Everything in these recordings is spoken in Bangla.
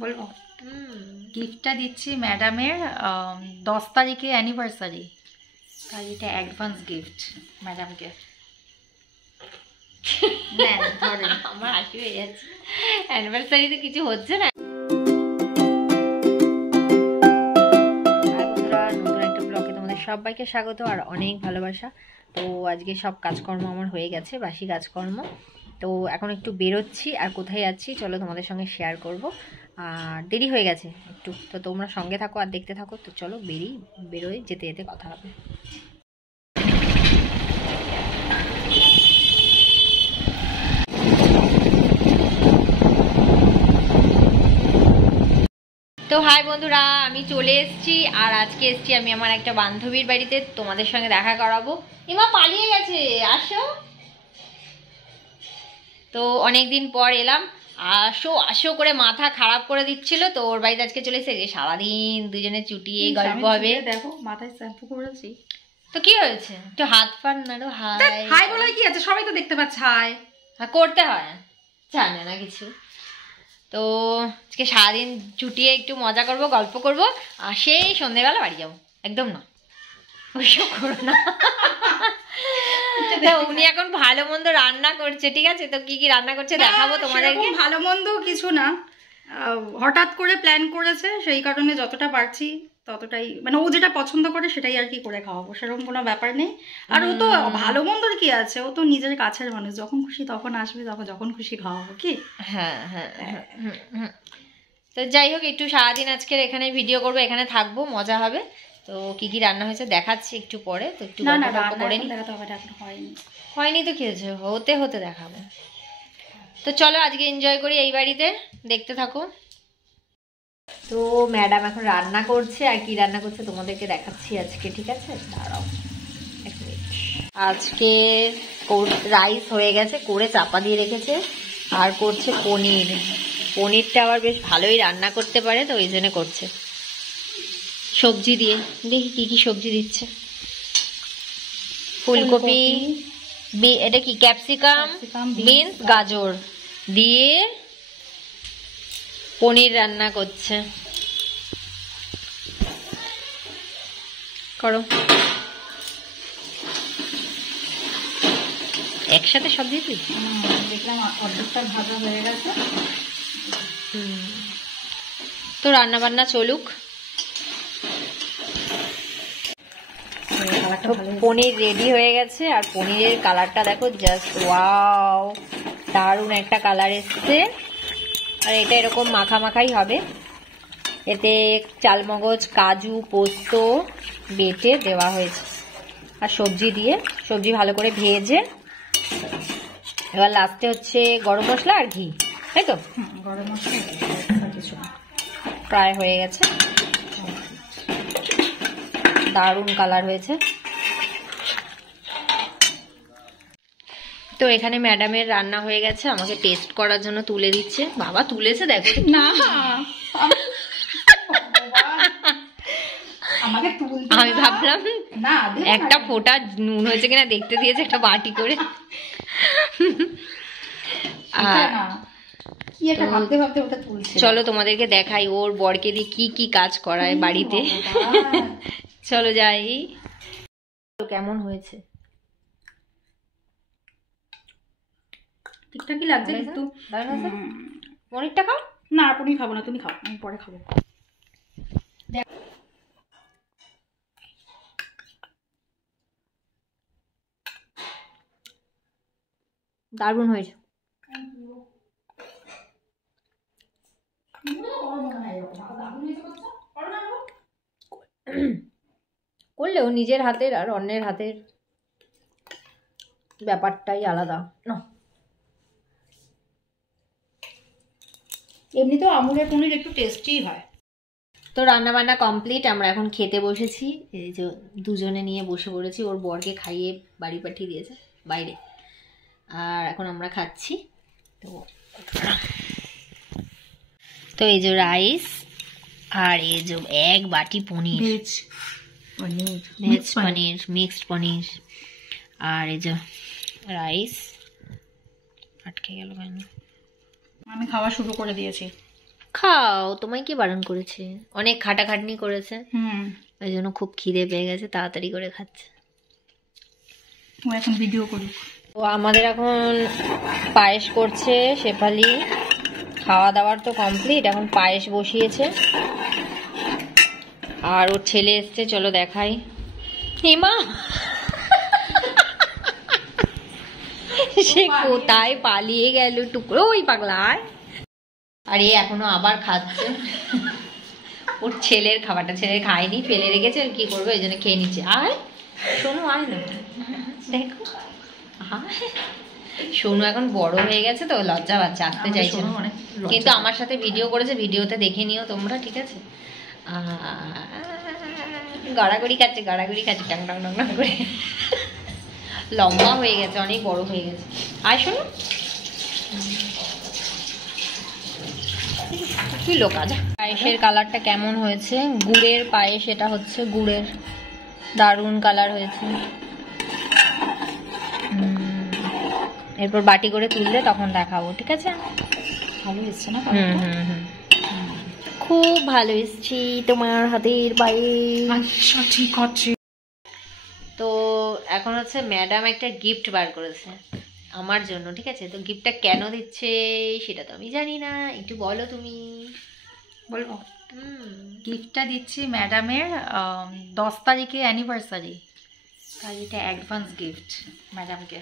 বলবো গিফটটা দিচ্ছি ম্যাডামের 10 তারিখে অ্যানিভার্সারি, তাই এটা অ্যাডভান্স গিফট ম্যাডামকে। আমার হাসি হয়ে যাচ্ছে, অ্যানিভার্সারিতে কিছু হচ্ছে না। নতুন একটা ব্লগে তোমাদের সবাইকে স্বাগত আর অনেক ভালোবাসা। তো আজকে সব কাজকর্ম আমার হয়ে গেছে, বাসি কাজকর্ম। তো এখন একটু বেরোচ্ছি, আর কোথায় যাচ্ছি চলো তোমাদের সঙ্গে শেয়ার করব। আর দেরি হয়ে গেছে একটু, তো তোমরা সঙ্গে থাকো আর দেখতে থাকো। তো চলো বেরোয় যেতে যেতে কথা হবে। তো হাই বন্ধুরা, আমি চলে এসেছি, আর আজকে এসেছি আমি আমার একটা বান্ধবীর বাড়িতে, তোমাদের সঙ্গে দেখা করাবো। এমা পালিয়ে গেছে, আসো। তো অনেকদিন পর এলাম, আসো আসো করে মাথা খারাপ করে দিচ্ছিল। তো ওর বাড়িতে আজকে চলে এসেছে, সারাদিন দুজনে চুটিয়ে গল্প হবে। দেখো মাথায় শ্যাম্পু করেছি, তো কি হয়েছে, একটু হাত পান নাড়ো। হাই হাই বলে কি আছে, সবাই তো দেখতে পাচ্ছে। হাই করতে হয়, জানে না কিছু। তো আজকে সারাদিন ছুটিয়ে একটু মজা করব, গল্প করব, আর সেই সন্ধ্যেবেলা বাড়ি যাবো। একদম না, ওইসব করো না। উনি এখন ভালো মন্দ রান্না করছে, ঠিক আছে? তো কি কি রান্না করছে দেখাবো তোমাদেরকে। ভালো মন্দ কিছু না, হঠাৎ করে প্ল্যান করেছে, সেই কারণে যতটা পারছি ততটাই, মানে ও যেটা পছন্দ করে সেটাই আর কি করে খাওয়াবো, সেরকম কোনো ব্যাপার নেই। আর ও তো ভালো মন্দর কি আছে, ও তো নিজের কাছের মানুষ, যখন খুশি তখন আসবে, যখন খুশি খাওয়াবো। কি হ্যাঁ হ্যাঁ হ্যাঁ। তো যাই হোক, একটু সারাদিন আজকের এখানে ভিডিও করবো, এখানে থাকবো, মজা হবে। তো কি কি রান্না হয়েছে দেখাচ্ছি একটু পরে। তো একটু গল্প করে নি, হয়নি তো কি হয়েছে, হতে হতে দেখাবো। তো চলো আজকে এনজয় করি এই বাড়িতে, দেখতে থাকো। তো ম্যাডাম এখন রান্না করছে, আর কি রান্না করছে তোমাদেরকে দেখাচ্ছি আজকে, ঠিক আছে? দাঁড়াও এক মিনিট। আজকে রাইস হয়ে গেছে, করে চাপা দিয়ে রেখেছে, আর করছে পনির। পনিরটা আবার বেশ ভালোই রান্না করতে পারে, তো ওই জন্য করছে সবজি দিয়ে। দেখি কি কি সবজি দিচ্ছে। ফুলকপি, এটা কি ক্যাপসিকাম, বিনস, গাজর দিয়ে পনির রান্না করছে। করো, একসাথে সব দিয়ে দিই। দেখলাম অর্ধেকটা ভাজা হয়ে গেছে। তো রান্না বান্না চলুক। পনির রেডি হয়ে গেছে, আর পনিরের কালারটা দেখো, জাস্ট ওয়াও, দারুণ একটা কালার এসছে। আর এটা এরকম মাখা মাখাই হবে, এতে চালমগজ, কাজু, পোস্ত বেটে দেওয়া হয়েছে, আর সবজি দিয়ে, সবজি ভালো করে ভেজে, এবার লাস্টে হচ্ছে গরম মশলা আর ঘি, তাই তো? গরম মশলা কিছু প্রায় হয়ে গেছে, দারুণ কালার হয়েছে। তো এখানে ম্যাডামের রান্না হয়ে গেছে, আমাকে টেস্ট করার জন্য তুলে দিচ্ছে। বাবা তুলেছে, দেখো না, আমি ভাবলাম একটা ফোঁটা নুন হয়েছে কিনা দেখতে দিয়েছে, একটা বাটি করে। চলো তোমাদেরকে দেখাই ওর বরকে দিয়ে কি কি কাজ করায় বাড়িতে। চলো যাই। কেমন হয়েছে? ঠিকঠাকই লাগছে কিন্তু। পনিরটা খাও না, পনির খাবো না, তুমি খাও, আমি পরে খাবো। দারুণ হয়েছে। করলেও নিজের হাতের আর অন্যের হাতের ব্যাপারটাই আলাদা না। এমনিতেও আমুলের পনির একটু টেস্টি হয়। তো রান্না বান্না কমপ্লিট, আমরা এখন খেতে বসেছি। এই যে দুজনে নিয়ে বসে পড়েছি, ওর বরকে খাইয়ে বাড়ি পাঠিয়ে দিয়েছে বাইরে, আর এখন আমরা খাচ্ছি। তো এই যে রাইস, আর এই যে এক বাটি পনির, ভেজ পনির, মিক্সড পনির, আর এই যে রাইস। আটকে গেল কেন? আমি খাওয়া শুরু করে দিয়েছি। খাও, তোমায় কি বারণ করেছে? অনেক খাটাখাটনি করেছে, ওই জন্য খুব খিদে পেয়ে গেছে, তাড়াতাড়ি করে খাচ্ছে। এখন ভিডিও করি। তো আমাদের এখন পায়েস করছে শেফালি, খাওয়া দাওয়ার তো কমপ্লিট, এখন পায়েস বসিয়েছে। আর ওর ছেলে এসছে, চলো দেখাই। হেমা সে কোথায় পালিয়ে গেল টুকরো, ওই পাগলায়। আর এ এখনো আবার খাচ্ছে ওর ছেলের খাবারটা, ছেলে খায়নি, ফেলে রেখেছে, আর কি করবে, ওই জন্য খেয়ে নিচ্ছে। আয় শোনো, আয় না, দেখো সোনু এখন বড় হয়ে গেছে তো লজ্জা পাচ্ছে, আসতে চাইছে না, কিন্তু আমার সাথে ভিডিও করেছে, ভিডিওতে দেখে নিও তোমরা, ঠিক আছে? গড়াগড়ি খাচ্ছে, গড়াগড়ি খাচ্ছে, টাং টাং টাং টাং করে। লম্বা হয়ে গেছে, অনেক বড় হয়ে গেছে। আয় শোনো, তুই লোকা যা। পায়েসের কালারটা কেমন হয়েছে? গুড়ের পায়েস, এটা হচ্ছে গুড়ের, দারুণ কালার হয়েছে। এরপর বাটি করে তুললে তখন দেখাবো, ঠিক আছে? ভালো এসছে না? খুব ভালো এসছি তোমার হাতের পায়েস, ঠিক আছে। তো এখন হচ্ছে ম্যাডাম একটা গিফট বার করেছে আমার জন্য, ঠিক আছে? তো গিফটটা কেন দিচ্ছে সেটা তো আমি জানি না, একটু বলো তুমি। বলবো, গিফটটা দিচ্ছি ম্যাডামের 10 তারিখে অ্যানিভার্সারি, তাই এটা অ্যাডভান্স গিফট ম্যাডামকে।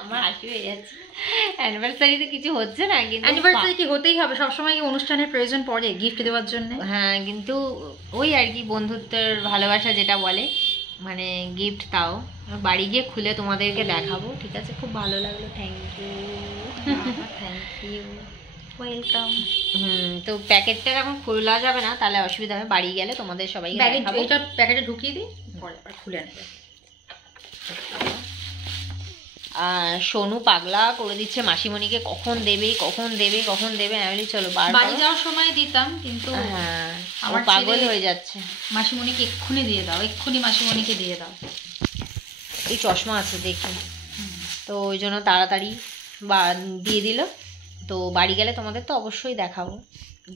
আমার হাসি হয়ে যাচ্ছে, অ্যানিভার্সারি তো কিছু হচ্ছে না, কিন্তু অ্যানিভার্সারি কি হতেই হবে, সবসময় কি অনুষ্ঠানের প্রয়োজন পড়ে গিফট দেওয়ার জন্য? হ্যাঁ, কিন্তু ওই আর কি বন্ধুত্বের ভালোবাসা যেটা বলে, মানে গিফট। তাও বাড়ি গিয়ে খুলে তোমাদেরকে দেখাবো, ঠিক আছে? খুব ভালো লাগলো, thank you. Thank you, welcome. তো প্যাকেটটা এখন খোলা যাবে না, তাহলে অসুবিধা হবে, বাড়ি গেলে তোমাদের সবাই দেখাবো। এটা প্যাকেটে ঢুকিয়ে দিই, পরে আবার খুলে নেবে। সোনু পাগলা করে দিচ্ছে মাসিমণিকে, কখন দেবে কখন দেবে কখন দেবে। আমি চলো বাড়ি যাওয়ার সময় দিতাম, কিন্তু হ্যাঁ আমার পাগল হয়ে যাচ্ছে। মাসিমণিকে এক্ষুনি দিয়ে দাও, এক্ষুনি মাসিমণিকে দিয়ে দাও। এই চশমা আছে দেখি, তো ওই জন্য তাড়াতাড়ি দিয়ে দিল। তো বাড়ি গেলে তোমাদের তো অবশ্যই দেখাবো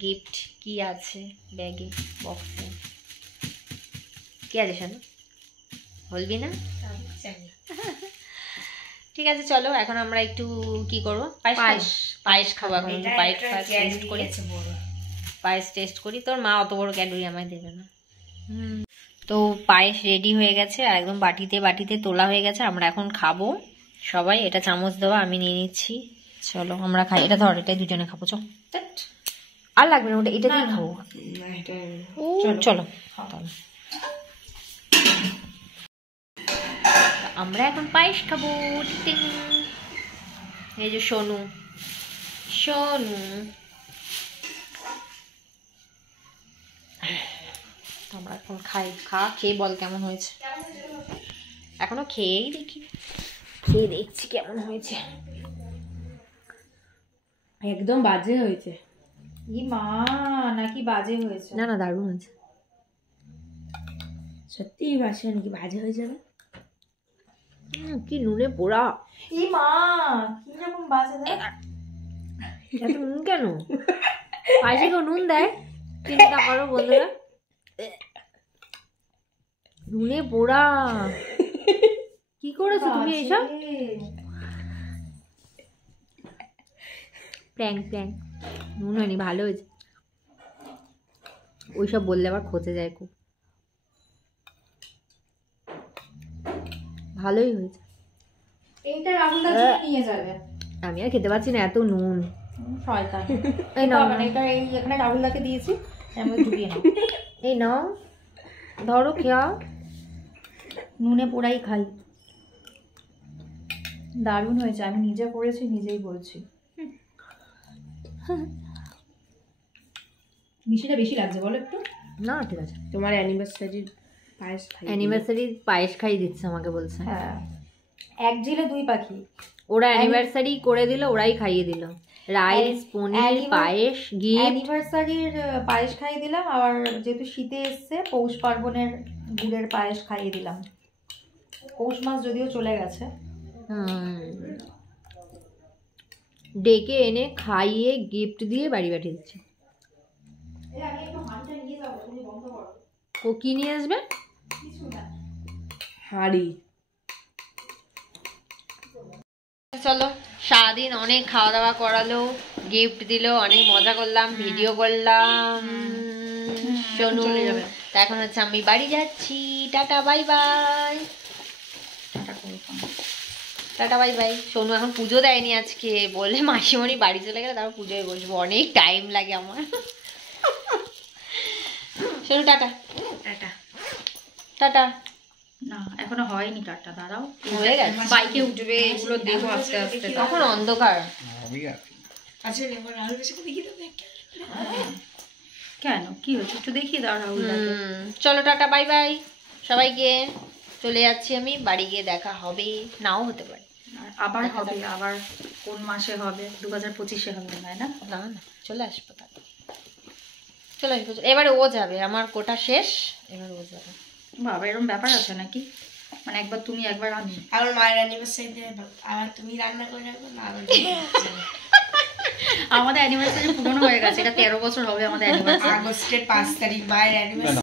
গিফট কি আছে ব্যাগে, বক্সে কি আছে। শোনো, বলবি না? ঠিক আছে, চলো এখন আমরা একটু কি করবো, পায়েস খাবো। এখন পায়েস টেস্ট করি, পায়েস টেস্ট করি। তোর মা অত বড় ক্যাডবেরি আমায় দেবে না। তো পায়েস রেডি হয়ে গেছে, আর একদম বাটিতে বাটিতে তোলা হয়ে গেছে। আমরা এখন খাবো সবাই। এটা চামচ দেওয়া, আমি নিয়ে নিচ্ছি। চলো আমরা খাই। এটা ধর, এটাই দুজনে খাবো। চল, আর লাগবে না, ওটা এটা দিয়ে খাবো। চলো আমরা এখন পায়েস খাবো। এই যে সোনু, আমরা এখন খাই। খেয়ে বল কেমন হয়েছে। এখনো খেয়েই দেখি, খেয়ে দেখছি কেমন হয়েছে। একদম বাজে হয়েছে। ই মা, নাকি বাজে হয়েছে? না না, দারুণ হয়েছে। সত্যি বাসে নাকি বাজে হয়ে যাবে? কি নুনে পোড়া। ই মা, কি রকম বাজে দেয়? এত নুন কেন? পায়েসে কেউ নুন দেয়? চিন্তা করো বন্ধুরা, নুনে পোড়া। কি করেছো তুমি এইসব? প্র্যাঙ্ক। নুন হয়নি, ভালো হয়েছে। ওইসব বললে আবার খোঁজে যায় খুব। ভালোই হয়েছে। এইটা রাহুল দা নিয়ে যাবে। আমি আর খেতে পারছি না, এত নুন। শয়তান। এই নাও, মানে এটা এই এখানে রাহুল দাকে দিয়েছি, এর মধ্যে ঢুকিয়ে নাও। এই নাও, ধরো খেয়াও। নুনে পোড়াই খাই। দারুণ হয়েছে, আমি নিজে করেছি, নিজেই বলছি। মিষ্টিটা বেশি লাগছে বলো একটু? না ঠিক আছে। তোমার অ্যানিভার্সারির পায়েস খাই দিচ্ছে আমাকে, বলছে। হ্যাঁ, এক ঝিলে দুই পাখি। ওরা অ্যানিভার্সারি করে দিল, ওরাই খাইয়ে দিল। রাইস, পনির, পায়েস, গিফট। অ্যানিভার্সারির পায়েস খাইয়ে দিলাম, আবার যেহেতু শীতে এসছে পৌষ পার্বণের গুড়ের পায়েস খাইয়ে দিলাম। পৌষ মাস যদিও চলে গেছে। ডেকে এনে খাইয়ে গিফট দিয়ে বাড়ি পাঠিয়ে দিচ্ছে। ও কি নিয়ে আসবে? হাড়ি। চলো, সারাদিন অনেক খাওয়া দাওয়া করালো, গিফট দিল, অনেক মজা করলাম, ভিডিও করলাম। সোনু তা এখন হচ্ছে আমি বাড়ি যাচ্ছি। Tata bye bye. Tata bye bye. Sonu এখন পুজো দেয়নি আজকে, বললে মাসিমণি বাড়ি চলে গেলে তারপর পুজোয় বসবো, অনেক টাইম লাগে আমার। সোনু টাটা। টাটা। টাটা। না এখনো হয়নি টাটা, দাঁড়াও, হয়ে গেছে। বাইকে উঠবে, এগুলো দেবো আস্তে আস্তে। তখন অন্ধকার। কেন কি হয়েছে একটু দেখি দাও রাহুল। চলো টাটা বাই বাই সবাইকে। চলে যাচ্ছি আমি, বাড়ি গিয়ে দেখা হবে, নাও হতে পারে। আবার হবে, আবার কোন মাসে হবে? 2025-এ হবে না? না না, চলে আসবো তাহলে, চলে আসবো। এবারে ও যাবে, আমার কোটা শেষ, এবার ও যাবে। বাবা এরকম ব্যাপার আছে নাকি? মানে একবার তুমি একবার আমি? আমার মায়ের অ্যানিভার্সারিতে আবার তুমি রান্না করে রাখবো না? আমাদের অ্যানিভার্সারি পুরনো হয়ে গেছে, এটা 13 বছর হবে আমাদের অ্যানিভার্সারি। আগস্টের 5 তারিখ মায়ের অ্যানিভার্সারি।